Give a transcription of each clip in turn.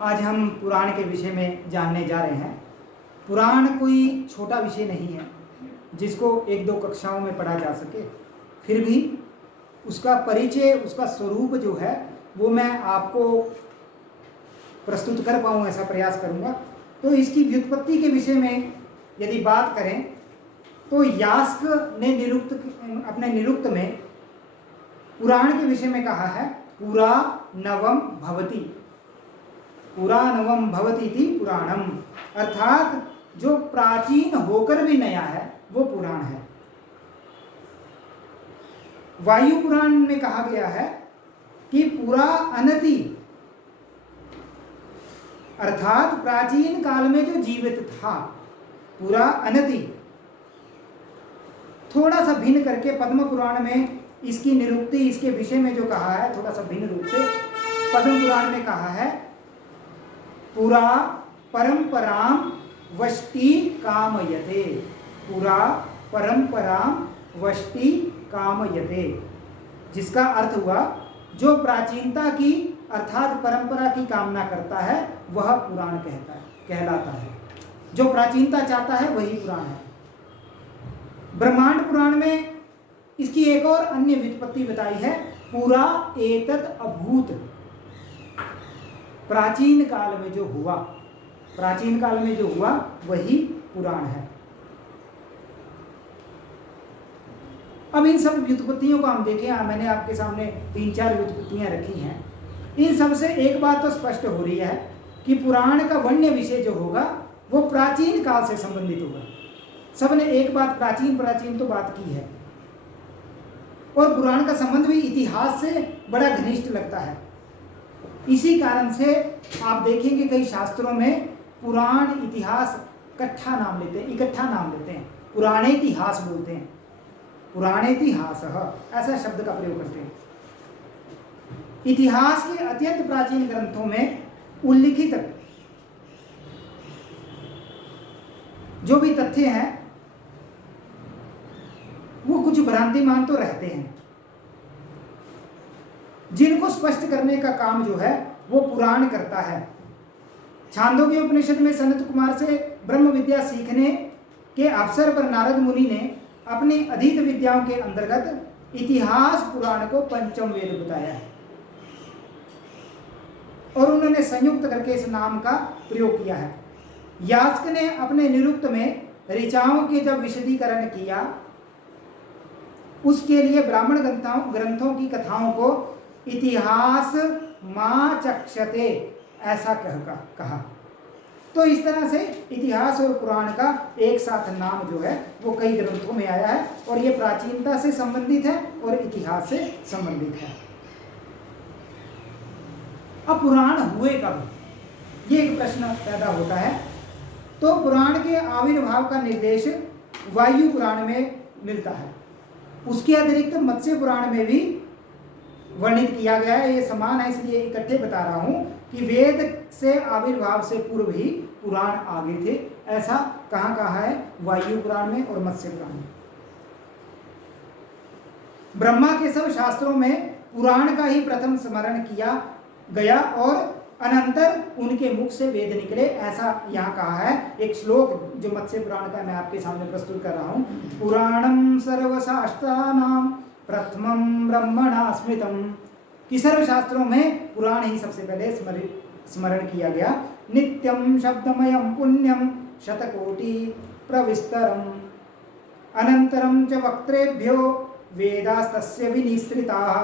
आज हम पुराण के विषय में जानने जा रहे हैं। पुराण कोई छोटा विषय नहीं है जिसको एक दो कक्षाओं में पढ़ा जा सके, फिर भी उसका परिचय, उसका स्वरूप जो है वो मैं आपको प्रस्तुत कर पाऊँ ऐसा प्रयास करूँगा। तो इसकी व्युत्पत्ति के विषय में यदि बात करें तो यास्क ने अपने निरुक्त में पुराण के विषय में कहा है पुरा नवम भवति, पुरा नवम भवति थी पुराणम, अर्थात जो प्राचीन होकर भी नया है वो पुराण है। वायु पुराण में कहा गया है कि पुरा अनति, अर्थात प्राचीन काल में जो जीवित था, पुरा अनति। थोड़ा सा भिन्न करके पद्म पुराण में इसकी निरुक्ति, इसके विषय में जो कहा है थोड़ा सा भिन्न रूप से पद्म पुराण में कहा है पुरा परंपराम वष्टि कामयते, पुरा परंपराम वष्टि कामयते, जिसका अर्थ हुआ जो प्राचीनता की अर्थात परंपरा की कामना करता है वह पुराण कहलाता है। जो प्राचीनता चाहता है वही पुराण है। ब्रह्मांड पुराण में इसकी एक और अन्य व्युत्पत्ति बताई है, पुरा एतत् अभूत, प्राचीन काल में जो हुआ, प्राचीन काल में जो हुआ वही पुराण है। अब इन सब व्युत्पत्तियों को हम देखें, मैंने आपके सामने 3-4 व्युत्पत्तियां रखी हैं। इन सब से एक बात तो स्पष्ट हो रही है कि पुराण का वन्य विषय जो होगा वो प्राचीन काल से संबंधित होगा। सबने एक बात प्राचीन तो बात की है, और पुराण का संबंध भी इतिहास से बड़ा घनिष्ठ लगता है। इसी कारण से आप देखेंगे कई शास्त्रों में पुराण इतिहास इकट्ठा नाम लेते हैं, पुराणेतिहास बोलते हैं, पुराणेतिहास ऐसा शब्द का प्रयोग करते हैं। इतिहास के अत्यंत प्राचीन ग्रंथों में उल्लिखित जो भी तथ्य हैं वो कुछ भ्रांतिमान तो रहते हैं, जिनको स्पष्ट करने का काम जो है वो पुराण करता है। छांदोग्य उपनिषद में सनत कुमार से ब्रह्म विद्या सीखने के अवसर पर नारद मुनि ने अपनी अधीत विद्याओं के अंतर्गत इतिहास पुराण को पंचम वेद बताया है, और उन्होंने संयुक्त करके इस नाम का प्रयोग किया है। यास्क ने अपने निरुक्त में ऋचाओं के जब विशदीकरण किया, उसके लिए ब्राह्मण ग्रंथों की कथाओं को इतिहास मा चक्षते ऐसा कहा। तो इस तरह से इतिहास और पुराण का एक साथ नाम जो है वो कई ग्रंथों में आया है, और ये प्राचीनता से संबंधित है और इतिहास से संबंधित है। अब पुराण हुए कब, ये एक प्रश्न पैदा होता है। तो पुराण के आविर्भाव का निर्देश वायु पुराण में मिलता है। उसके अतिरिक्त मत्स्य पुराण में भी वर्णित किया गया है। ये समान है इसलिए इकट्ठे बता रहा हूं कि वेद से आविर्भाव से पूर्व ही पुराण आगे थे, ऐसा कहाँ कहा है, वायु पुराण में और मत्स्य पुराण में। ब्रह्मा के सब शास्त्रों में पुराण का ही प्रथम स्मरण किया गया और अनंतर उनके मुख से वेद निकले, ऐसा यहाँ कहा है। एक श्लोक जो मत्स्य पुराण का मैं आपके सामने प्रस्तुत कर रहा हूँ। पुराणम सर्वशास्त्राणाम प्रथमम ब्रह्मणा स्मृतम, कि सर्वशास्त्रों में पुराण ही सबसे पहले स्मरण किया गया। नित्यम शब्दमयम पुण्यम शतकोटि प्रविस्तरम, अनंतरम च वक्त्रेभ्यो वेदास्तस्य विनिश्रिताः।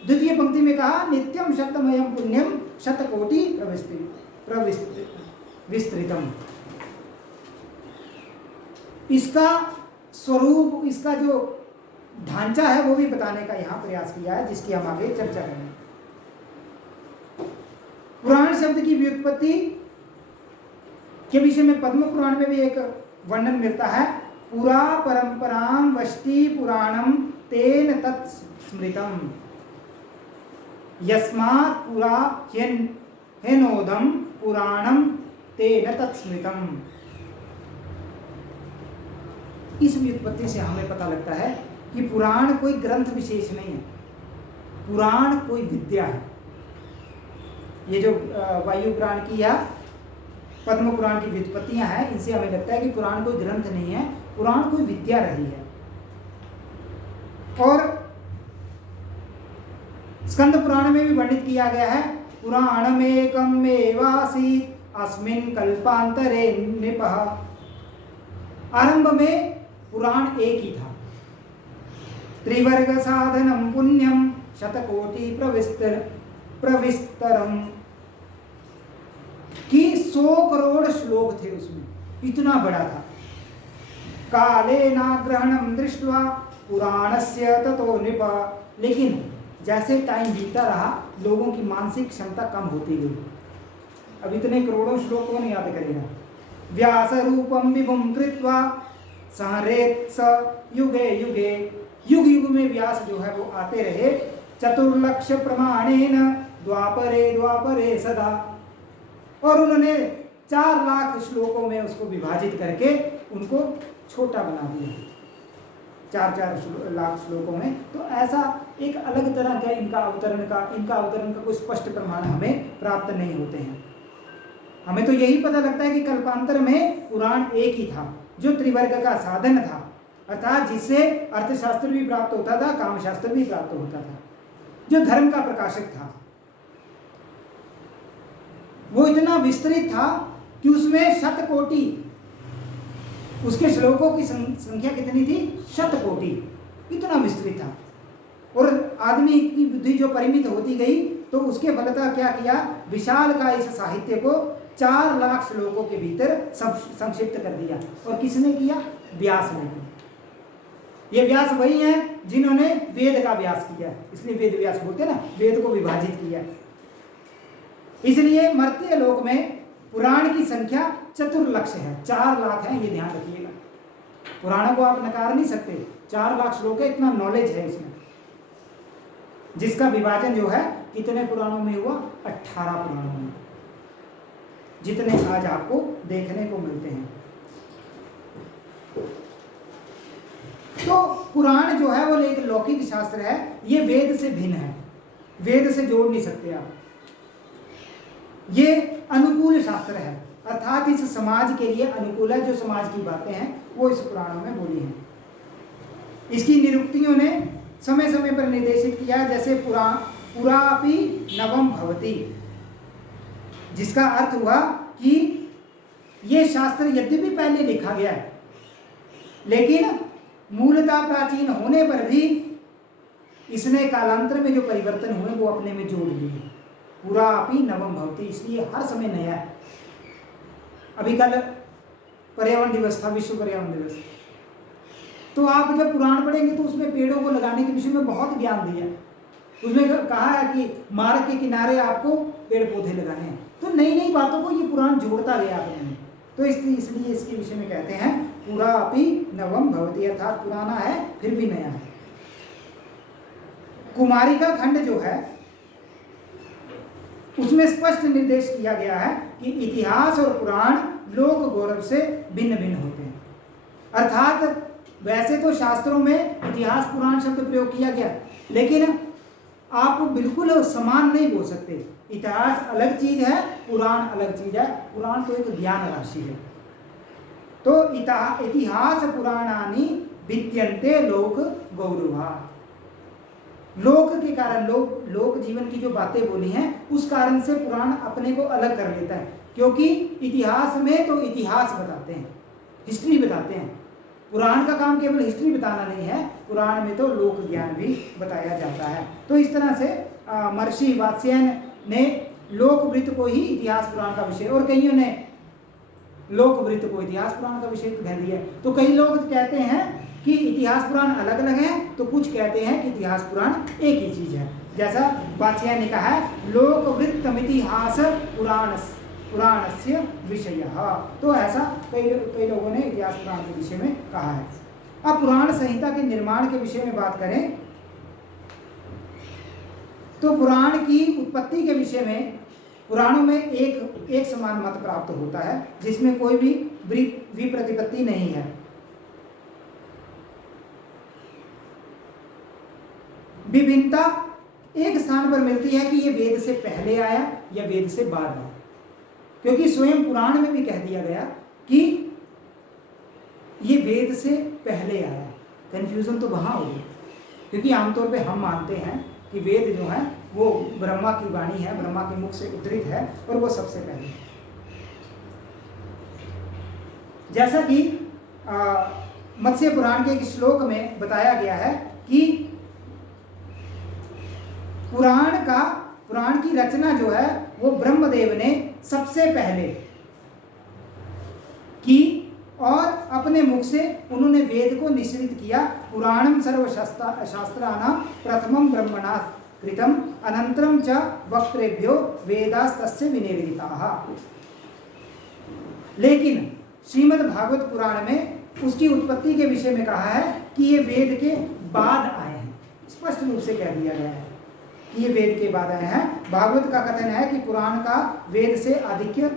द्वितीय पंक्ति में कहा नित्यम शब्दमयम पुण्यम शतकोटि विस्तृतम। इसका स्वरूप, इसका जो ढांचा है वो भी बताने का यहाँ प्रयास किया है, जिसकी हम आगे चर्चा करेंगे। पुराण शब्द की व्युत्पत्ति के विषय में पद्म पुराण में भी एक वर्णन मिलता है। पुरा परंपराम वष्टि पुराणम तेन तत्स्मृतम, यस्मात् पुरा हेनोदम पुराणम तेन तत्स्मृतम। इस व्युत्पत्ति से हमें पता लगता है कि पुराण कोई ग्रंथ विशेष नहीं है, पुराण कोई विद्या है। ये जो वायु पुराण की या पद्म पुराण की व्युत्पत्तियां हैं, इनसे हमें लगता है कि पुराण कोई ग्रंथ नहीं है, पुराण कोई विद्या रही है। और स्कंद पुराण में भी वर्णित किया गया है, पुराणमेकम् एवासीत् अस्मिन् कल्पांतरे नृपः। आरंभ में पुराण एक ही था। त्रिवर्ग साधनम पुण्यम शतकोटि प्रविस्तरम कि 100 करोड़ श्लोक थे उसमें, इतना बड़ा था। काले नाग्रहणम दृष्ट्वा पुराणस्य ततो नृप। लेकिन जैसे टाइम बीतता रहा, लोगों की मानसिक क्षमता कम होती गई। अब इतने करोड़ों श्लोक कौन याद करेगा। व्यास रूपम विभुम कृत्वा सहरेत स युगे युगे। युग युग में व्यास जो है वो आते रहे। चतुर्लक्ष प्रमाणेन द्वापरे द्वापरे सदा। और उन्होंने 4 लाख श्लोकों में उसको विभाजित करके उनको छोटा बना दिया, 4-4 लाख श्लोकों में। तो ऐसा एक अलग तरह का इनका अवतरण का कोई स्पष्ट प्रमाण हमें प्राप्त नहीं होते हैं। हमें तो यही पता लगता है कि कल्पांतर में पुराण एक ही था, जो त्रिवर्ग का साधन था, अर्थात जिससे अर्थशास्त्र भी प्राप्त होता था, कामशास्त्र भी प्राप्त होता था, जो धर्म का प्रकाशक था। वो इतना विस्तृत था कि उसमें 100 कोटि, उसके श्लोकों की संख्या कितनी थी, 100 कोटि, इतना विस्तृत था। और आदमी की बुद्धि जो परिमित होती गई, तो उसके फलतः क्या किया, विशाल का इस साहित्य को 4 लाख श्लोकों के भीतर सब संक्षिप्त कर दिया। और किसने किया, व्यास ने किया। ये व्यास वही हैं जिन्होंने वेद का व्यास किया, इसलिए वेद व्यास बोलते हैं ना, वेद को विभाजित किया। इसलिए मर्त्य लोक में पुराण की संख्या चतुर्लक्ष है, 4 लाख है, ये ध्यान रखिएगा। पुराणों को आप नकार नहीं सकते, 4 लाख श्लोक है, इतना नॉलेज है इसमें, जिसका विभाजन जो है कितने पुराणों में हुआ, 18 पुराणों में, जितने आज आपको देखने को मिलते हैं। तो पुराण जो है वो एक लौकिक शास्त्र है, ये वेद से भिन्न है, वेद से जोड़ नहीं सकते आप। ये अनुकूल शास्त्र है, अर्थात इस समाज के लिए अनुकूल है। जो समाज की बातें हैं वो इस पुराणों में बोली हैं। इसकी निरुक्तियों ने समय समय पर निर्देशित किया, जैसे पुरापि नवम भवति, जिसका अर्थ हुआ कि ये शास्त्र यद्यपि पहले लिखा गया है, लेकिन मूलतः प्राचीन होने पर भी इसने कालांतर में जो परिवर्तन हुए वो अपने में जोड़ लिए। पुरापि नवम भवति, इसलिए हर समय नया है। अभी कल पर्यावरण दिवस था, विश्व पर्यावरण दिवस, तो आप जब पुराण पढ़ेंगे तो उसमें पेड़ों को लगाने के विषय में बहुत ज्ञान दिया। उसमें कहा है कि मार्ग के किनारे आपको पेड़ पौधे लगाने हैं। तो नई नई बातों को ये पुराण जोड़ता गया अपने में। तो इसलिए इसके विषय में कहते हैं पुरापि नवम भवति, अर्थात पुराना है फिर भी नया है। कुमारिका खंड जो है उसमें स्पष्ट निर्देश किया गया है कि इतिहास और पुराण लोक गौरव से भिन्न भिन्न होते हैं। अर्थात वैसे तो शास्त्रों में इतिहास पुराण शब्द प्रयोग किया गया, लेकिन आप बिल्कुल समान नहीं बोल सकते। इतिहास अलग चीज है, पुराण अलग चीज है। पुराण तो एक ज्ञान राशि है। तो इतिहास पुराणानि भिद्यन्ते लोक गौरवा, लोक के कारण, लोक जीवन की जो बातें बोली हैं उस कारण से पुराण अपने को अलग कर लेता है। क्योंकि इतिहास में तो इतिहास बताते हैं, हिस्ट्री बताते हैं। पुराण का काम केवल हिस्ट्री बताना नहीं है, पुराण में तो लोक ज्ञान भी बताया जाता है। तो इस तरह से महर्षि वात्स्यायन ने लोकवृत्त को ही इतिहास पुराण का विषय, और कईयों ने लोकवृत्त को इतिहास पुराण का विषय कह दिया। तो कई लोग कहते हैं कि इतिहास पुराण अलग अलग है, तो कुछ कहते हैं कि इतिहास पुराण एक ही चीज है। जैसा वात्स्यायन ने कहा है, लोकवृत्तमितिहास पुराणस्य विषयः। तो ऐसा कई लोगों ने इतिहास पुराण के विषय में कहा है। अब पुराण संहिता के निर्माण के विषय में बात करें तो पुराण की उत्पत्ति के विषय में पुराणों में एक समान मत प्राप्त होता है, जिसमें कोई भी विप्रतिपत्ति नहीं है। विभिन्नता एक स्थान पर मिलती है कि ये वेद से पहले आया या वेद से बाद आया, क्योंकि स्वयं पुराण में भी कह दिया गया कि ये वेद से पहले आया। कंफ्यूजन तो वहां होगी, क्योंकि आमतौर पे हम मानते हैं कि वेद जो है वो ब्रह्मा की वाणी है, ब्रह्मा के मुख से उद्धृत है और वो सबसे पहले है। जैसा कि मत्स्य पुराण के एक श्लोक में बताया गया है कि पुराण की रचना जो है वो ब्रह्मदेव ने सबसे पहले की और अपने मुख से उन्होंने वेद को निश्चित किया। पुराणम सर्वशास्त्राणाम प्रथमम ब्रह्मणा कृतम अनंतरम च वक्त्रेभ्यो वेदास्तस्य विनिर्मिताः। लेकिन श्रीमद् भागवत पुराण में उसकी उत्पत्ति के विषय में कहा है कि ये वेद के बाद आए हैं। स्पष्ट रूप से कह दिया गया है कि ये वेद के बाद आए हैं। भागवत का कथन है कि पुराण का वेद से आधिक्य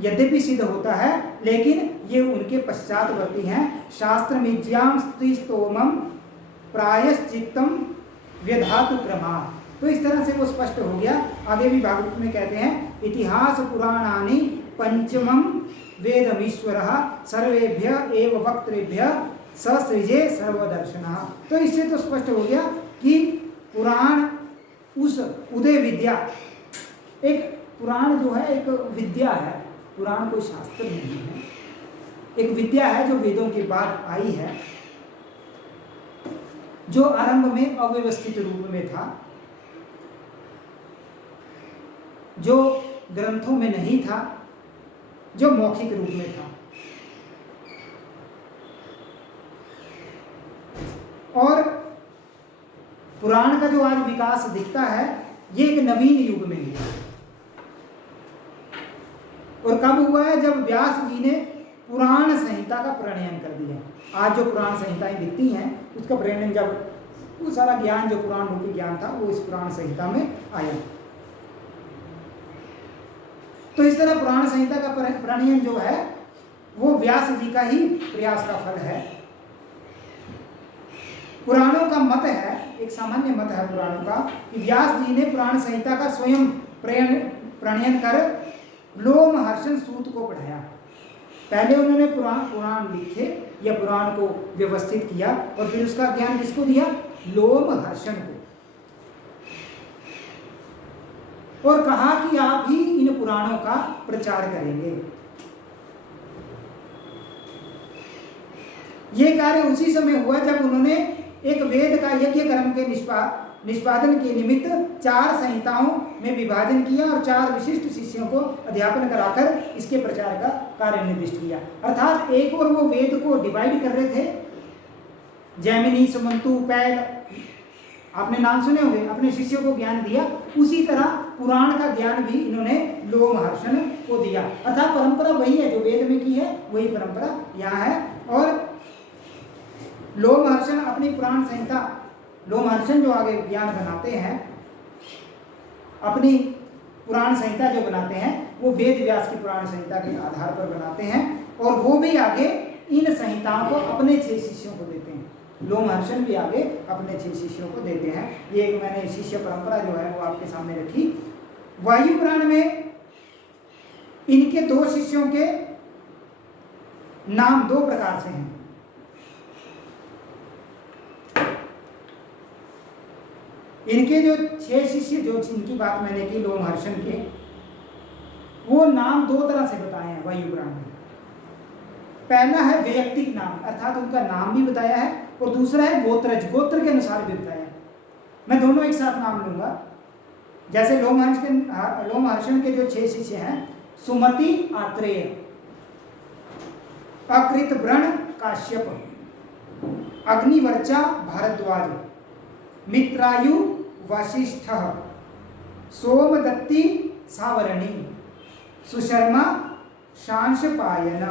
यद्यपि सिद्ध होता है, लेकिन ये उनके पश्चातवर्ती हैं। शास्त्र मिज्याम स्तोमम प्रायश्चित्तम व्यधातु क्रमा। तो इस तरह से वो स्पष्ट हो गया। आगे भी भागवत में कहते हैं इतिहास पुराणानि पंचमम वेदमीश्वरः सर्वेभ्य एव वक्त्रेभ्य ससृजे सर्वदर्शनः। तो इससे तो स्पष्ट हो गया कि पुराण उस उदय विद्या, एक पुराण जो है एक विद्या है, पुराण कोई शास्त्र नहीं है, एक विद्या है जो वेदों के बाद आई है, जो आरंभ में अव्यवस्थित रूप में था, जो ग्रंथों में नहीं था, जो मौखिक रूप में था। और पुराण का जो आज विकास दिखता है ये एक नवीन युग में हुआ। और कब हुआ है? जब व्यास जी ने पुराण संहिता का प्रणयन कर दिया। आज जो पुराण संहिताएं दिखती हैं उसका प्रणयन, जब वो सारा ज्ञान जो पुराण रूपी ज्ञान था वो इस पुराण संहिता में आया। तो इस तरह पुराण संहिता का प्रणयन जो है वो व्यास जी का ही प्रयास का फल है। पुराणों का मत है, एक सामान्य मत है पुराणों का, कि व्यास जी ने पुराण संहिता का स्वयं प्रणयन कर लोमहर्षण सूत को पढ़ाया। पहले उन्होंने पुराण लिखे या पुराण को व्यवस्थित किया और फिर उसका ज्ञान किसको दिया? लोमहर्षण को। और कहा कि आप ही इन पुराणों का प्रचार करेंगे। यह कार्य उसी समय हुआ जब उन्होंने एक वेद का यज्ञ कर्म के निष्पादन के निमित्त 4 संहिताओं में विभाजन किया और 4 विशिष्ट शिष्यों को अध्यापन कराकर इसके प्रचार का कार्य निर्दिष्ट किया। अर्थात एक और वो वेद को डिवाइड कर रहे थे, जैमिनी, सुमंतु, पैल, आपने नाम सुने होंगे, अपने शिष्यों को ज्ञान दिया। उसी तरह पुराण का ज्ञान भी इन्होंने लोमहर्षण को दिया। अर्थात परंपरा वही है जो वेद में की है, वही परंपरा यहाँ है। और लोमहर्षण अपनी पुराण संहिता, लोमहर्षण जो आगे ज्ञान बनाते हैं, अपनी पुराण संहिता जो बनाते हैं वो वेद व्यास की पुराण संहिता के आधार पर बनाते हैं और वो भी आगे इन संहिताओं को अपने 6 शिष्यों को देते हैं। लोमहर्षण भी आगे अपने 6 शिष्यों को देते हैं। ये मैंने शिष्य परंपरा जो है वो आपके सामने रखी। वायु पुराण में इनके 2 शिष्यों के नाम 2 प्रकार से हैं। इनके जो 6 शिष्य जो जिनकी बात मैंने की लोमहर्षण के, वो नाम 2 तरह से बताए हैं वायु पुराण में। पहला है वैयक्तिक नाम, अर्थात उनका नाम भी बताया है, और दूसरा है गोत्रज, गोत्र के अनुसार भी बताया है। मैं दोनों एक साथ नाम लूंगा। जैसे लोमहर्षण के जो 6 शिष्य हैं, सुमति आत्रेय, अकृत व्रण काश्यप, अग्निवर्चा भारद्वाज, मित्रायु वशिष्ठ, सोमदत्ती सावरणी, सुशर्मा शांशपायन।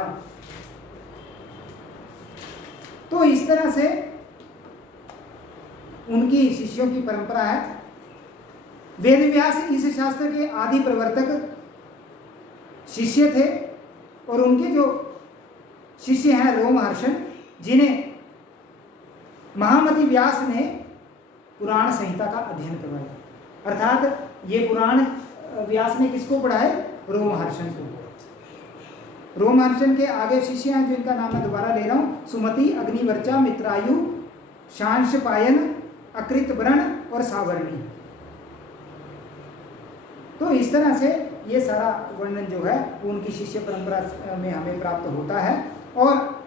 तो इस तरह से उनकी शिष्यों की परंपरा है। वेदव्यास इस शास्त्र के आदि प्रवर्तक शिष्य थे और उनके जो शिष्य हैं लोमहर्षण, जिन्हें महामति व्यास ने पुराण संहिता का अध्ययन करवाया। अर्थात ये पुराण व्यास ने किसको पढ़ा है? रोमहर्षण को। रोमहर्षण के आगे शिष्य हैं जिनका नाम मैं दोबारा ले रहा हूँ, सुमति, अग्निवर्चा, मित्रायु, शांशपायन, अकृतवर्ण और सावर्णी। तो इस तरह से ये सारा वर्णन जो है उनकी शिष्य परंपरा में हमें प्राप्त होता है। और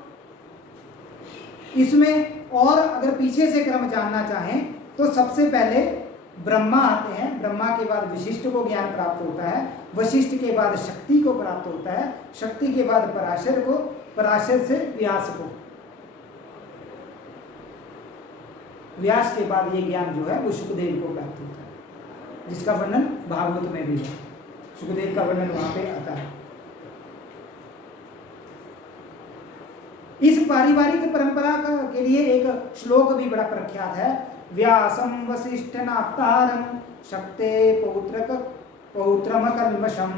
इसमें और अगर पीछे से क्रम जानना चाहें तो सबसे पहले ब्रह्मा आते हैं, ब्रह्मा के बाद वशिष्ठ को ज्ञान प्राप्त होता है, वशिष्ठ के बाद शक्ति को प्राप्त होता है, शक्ति के बाद पराशर को, पराशर से व्यास को, व्यास के बाद ये ज्ञान जो है वो सुखदेव को प्राप्त होता है, जिसका वर्णन भागवत में भी है। सुखदेव का वर्णन वहां पे आता है। इस पारिवारिक परंपरा के लिए एक श्लोक भी बड़ा प्रख्यात है, व्यासं वसिष्ठनाप्तारं शक्ते पौत्रमकल्मषं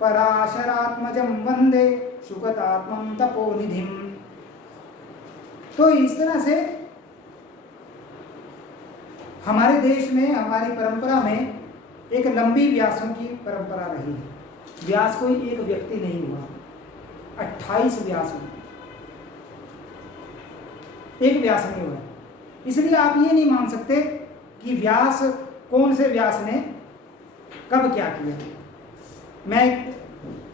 पराशरात्मजं वंदे सुगतात्मं तपोनिधिं। तो इस तरह से हमारे देश में, हमारी परंपरा में एक लंबी व्यासों की परंपरा रही है। व्यास कोई एक व्यक्ति नहीं हुआ, 28 व्यास हुए, एक व्यास नहीं हुआ। इसलिए आप ये नहीं मान सकते कि व्यास, कौन से व्यास ने कब क्या किया। मैं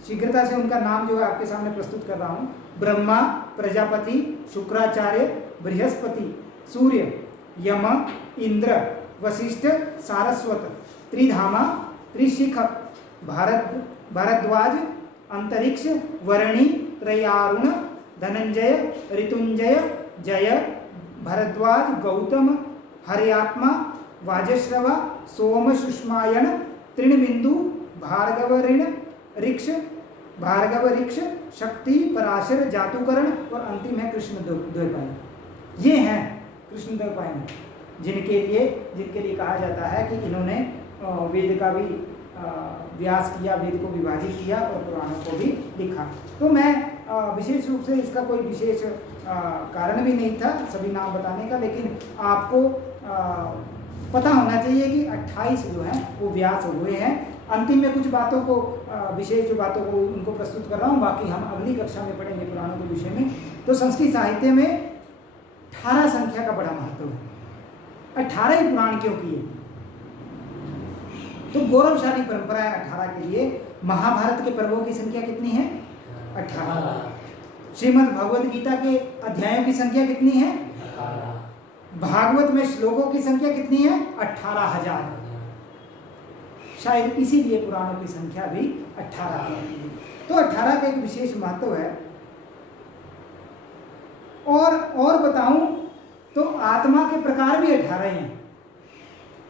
शीघ्रता से उनका नाम जो है आपके सामने प्रस्तुत कर रहा हूँ। ब्रह्मा, प्रजापति, शुक्राचार्य, बृहस्पति, सूर्य, यम, इंद्र, वशिष्ठ, सारस्वत, त्रिधामा, त्रिशिख, भारद्वाज, अंतरिक्ष, वरणी, त्रयारुण, धनंजय, ऋतुंजय, जय, भरद्वाज, गौतम, हरियात्मा, वाजश्रवा, सोम, सुष्मायन, तृणबिंदु, भार्गव ऋक्ष, शक्ति, पराशर, जातुकरण और अंतिम है कृष्ण द्वैपायन। ये हैं कृष्ण द्वैपायन, जिनके लिए कहा जाता है कि इन्होंने वेद का भी व्यास किया, वेद को विभाजित किया और पुराणों को भी लिखा। तो मैं विशेष रूप से इसका कोई विशेष कारण भी नहीं था सभी नाम बताने का, लेकिन आपको पता होना चाहिए कि 28 जो हैं वो व्यास हुए हैं। अंतिम में कुछ बातों को, विशेष जो बातों को उनको प्रस्तुत कर रहा हूँ, बाकी हम अगली कक्षा में पढ़ेंगे पुराणों के विषय में। तो संस्कृत साहित्य में 18 संख्या का बड़ा महत्व है। 18 ही पुराण क्यों किए? तो गौरवशाली परंपरा है 18 के लिए। महाभारत के पर्वों की संख्या कितनी है? 18। श्रीमद् भगवद गीता के अध्यायों की संख्या कितनी है? 18। भागवत में श्लोकों की संख्या कितनी है? 18,000। शायद इसीलिए पुराणों की संख्या भी 18 है। तो 18 का एक विशेष महत्व है। और बताऊं तो आत्मा के प्रकार भी 18 हैं।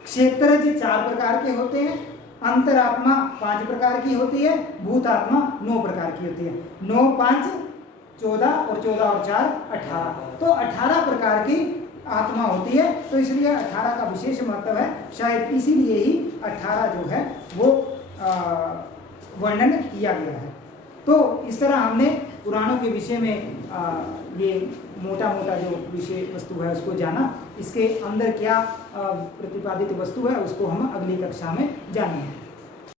क्षेत्रज 4 प्रकार के होते हैं, अंतरात्मा 5 प्रकार की होती है, भूतात्मा 9 प्रकार की होती है। 9, 5, 14 और 14 और 4 18। तो 18 प्रकार की आत्मा होती है। तो इसलिए 18 का विशेष महत्व है। शायद इसीलिए ही 18 जो है वो वर्णन किया गया है। तो इस तरह हमने पुराणों के विषय में ये मोटा जो विषय वस्तु है उसको जाना। इसके अंदर क्या प्रतिपादित वस्तु है उसको हम अगली कक्षा में जानेंगे।